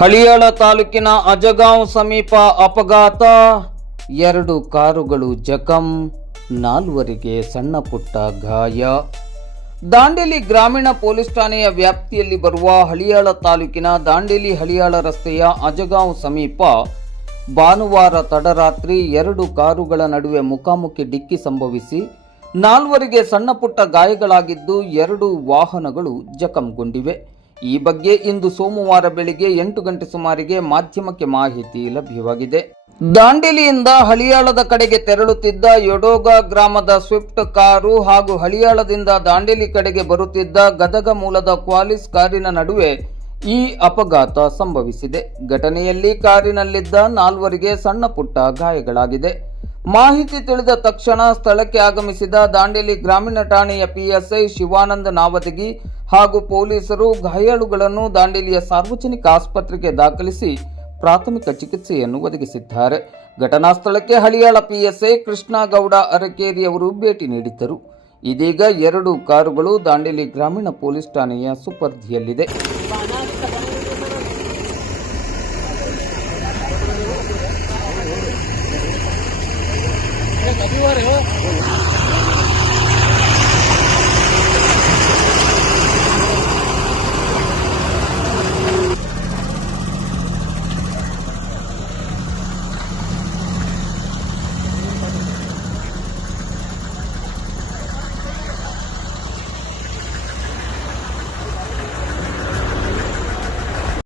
ಹಳಿಯಾಳ ತಾಲೂಕಿನ ಅಜಗಾಂವ್ ಸಮೀಪ ಅಪಘಾತ, 2 ಕಾರುಗಳು ಜಖಂ, 4 ಸಣ್ಣ ಪುಟ್ಟ ಗಾಯ. ದಾಂಡೇಲಿ ಗ್ರಾಮೀಣ ಪೊಲೀಸ್ ಠಾಣೆಯ ವ್ಯಾಪ್ತಿಯಲ್ಲಿ ಬರುವ ಹಳಿಯಾಳ ತಾಲೂಕಿನ ದಾಂಡೇಲಿ ಹಳಿಯಾಳ ರಸ್ತೆಯ ಅಜಗಾಂವ್ ಸಮೀಪ ಭಾನುವಾರ ತಡರಾತ್ರಿ 2 ಕಾರುಗಳ ನಡುವೆ ಮುಖಾಮುಖಿ ಡಿಕ್ಕಿ ಸಂಭವಿಸಿ 4 ಸಣ್ಣ ಪುಟ್ಟ ಗಾಯಗಳಾಗಿದ್ದು 2 ವಾಹನಗಳು ಜಖಂಗೊಂಡಿವೆ. ಈ ಬಗ್ಗೆ ಇಂದು ಸೋಮವಾರ ಬೆಳಿಗ್ಗೆ 8 ಗಂಟೆ ಸುಮಾರಿಗೆ ಮಾಧ್ಯಮಕ್ಕೆ ಮಾಹಿತಿ ಲಭ್ಯವಾಗಿದೆ. ದಾಂಡೇಲಿಯಿಂದ ಹಳಿಯಾಳದ ಕಡೆಗೆ ತೆರಳುತ್ತಿದ್ದ ಯಡೋಗ ಗ್ರಾಮದ ಸ್ವಿಫ್ಟ್ ಕಾರು ಹಾಗೂ ಹಳಿಯಾಳದಿಂದ ದಾಂಡೇಲಿ ಕಡೆಗೆ ಬರುತ್ತಿದ್ದ ಗದಗ ಮೂಲದ ಕ್ವಾಲಿಸ್ ಕಾರಿನ ನಡುವೆ ಈ ಅಪಘಾತ ಸಂಭವಿಸಿದೆ. ಘಟನೆಯಲ್ಲಿ ಕಾರಿನಲ್ಲಿದ್ದ 4 ಸಣ್ಣ ಪುಟ್ಟ ಗಾಯಗಳಾಗಿದೆ. ಮಾಹಿತಿ ತಿಳಿದ ತಕ್ಷಣ ಸ್ಥಳಕ್ಕೆ ಆಗಮಿಸಿದ ದಾಂಡೇಲಿ ಗ್ರಾಮೀಣ ಠಾಣೆಯ ಪಿಎಸ್ಐ ಶಿವಾನಂದ ನಾವದಗಿ ಹಾಗೂ ಪೊಲೀಸರು ಗಾಯಾಳುಗಳನ್ನು ದಾಂಡೇಲಿಯ ಸಾರ್ವಜನಿಕ ಆಸ್ಪತ್ರೆಗೆ ದಾಖಲಿಸಿ ಪ್ರಾಥಮಿಕ ಚಿಕಿತ್ಸೆಯನ್ನು ಒದಗಿಸಿದ್ದಾರೆ. ಘಟನಾ ಸ್ಥಳಕ್ಕೆ ಹಳಿಯಾಳ ಪಿಎಸ್ಐ ಕೃಷ್ಣಗೌಡ ಅರಕೇರಿ ಅವರು ಭೇಟಿ ನೀಡಿದ್ದರು. ಇದೀಗ 2 ಕಾರುಗಳು ದಾಂಡೇಲಿ ಗ್ರಾಮೀಣ ಪೊಲೀಸ್ ಠಾಣೆಯ ಸುಪರ್ದಿಯಲ್ಲಿದೆ.